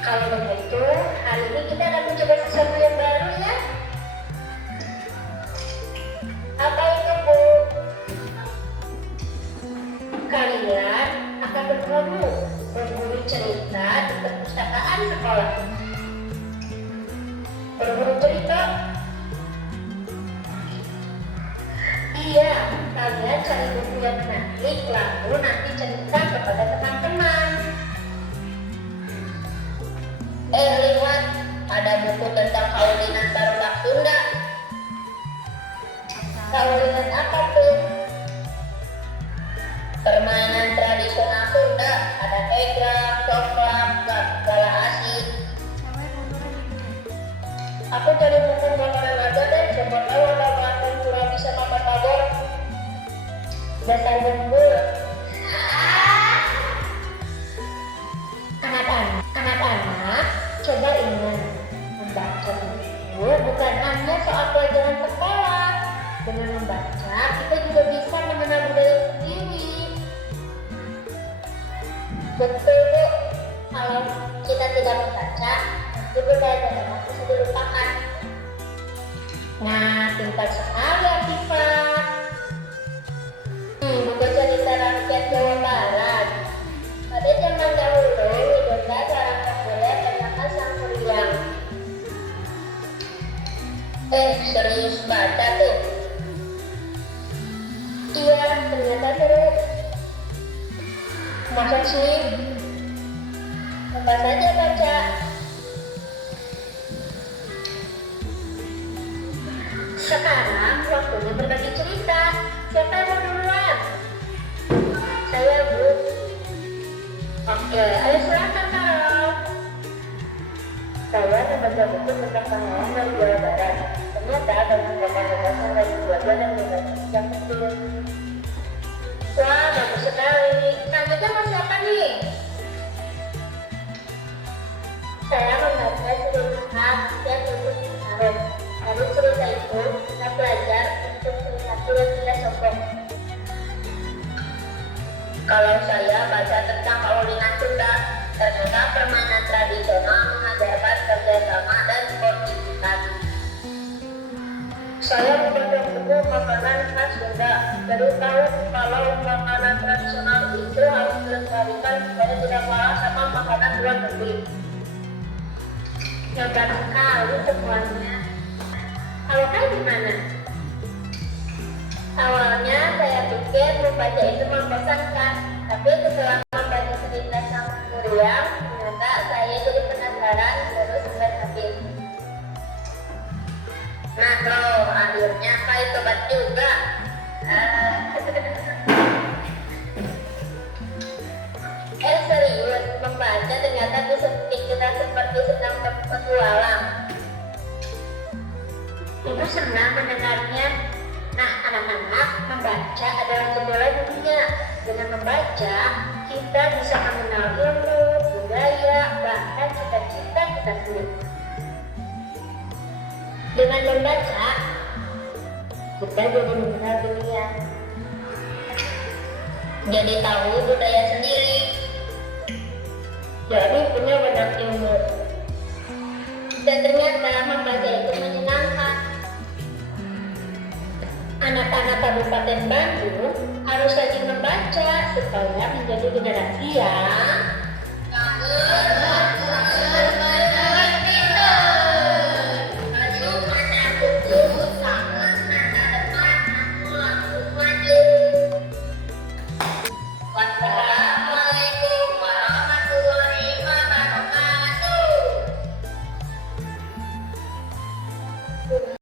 Kalau begitu, hari ini kita akan mencoba sesuatu yang baru ya. Apa itu, Bu? Kalian akan berburu cerita di perpustakaan sekolah. Berburu cerita? Iya, kalian cari buku yang menarik, lalu nanti cerita kepada teman-teman. Lihat, ada buku tentang kaulinan barudak Sunda. Kaulinan apa tuh? Permainan tradisional Sunda, ada egrang, coklat, gala asik. Aku cari buku makanan aja deh, siapa tahu ada makanan Surabi sama Batagor. Dasar bembul. Anak-anak, coba ingat, membaca buku bukan hanya soal pelajaran sekolah. Dengan membaca, kita juga bisa mengenal budaya sendiri. Betul, Bu. Kalau kita tidak membaca, nanti budaya kita bisa dilupakan. Nah, pintar sekali Afifah. Buku cerita rakyat Jawa Barat. Pada zaman dahulu, hiduplah seorang pemuda bernama Sang Kuryang. Serius baca tuh? Iya, ternyata seru. Masa sih? Apa saja baca? Sekarang waktunya berbagi cerita. Siapa yang mau duluan? Saya, Bu. Oke, ayo silakan Carol. Saya membaca buku tentang pahlawan dari Jawa Barat. Ternyata banyak gambar-gambar dari keluarga dan yang kecil. Wah, bagus sekali. Nanya sama siapa nih? Saya membaca cerita yang tulis Harun. Dari cerita itu, kita belajar untuk perilaku yang tidak sombong. Kalau saya baca tentang kaulinan Sunda, ternyata permainan tradisional mengajarkan kerjasama dan sportivitas. Saya membaca buku makanan khas Sunda, jadi tahu kalau makanan tradisional itu harus dilestarikan supaya tidak kalah sama makanan luar negeri. Hebat sekali semuanya. Kalau kalian gimana? Awalnya saya pikir membaca itu membosankan, tapi setelah membaca cerita Sang Kuryang, ternyata saya jadi penasaran terus sampai habis. Nah loh, akhirnya saya tobat juga. Serius, membaca ternyata bisa bikin kita seperti sedang berpetualang. Ibu senang mendengarnya. Nah, anak-anak, membaca adalah jendela dunia. Dengan membaca, kita bisa mengenal ilmu, budaya, bahkan cita-cita kita sendiri. Dengan membaca, kita jadi mengenal dunia. Jadi tahu budaya sendiri. Jadi punya banyak ilmu. Dan ternyata membaca itu menyenangkan. Anak-anak Kabupaten Bandung harus rajin membaca supaya menjadi generasi yang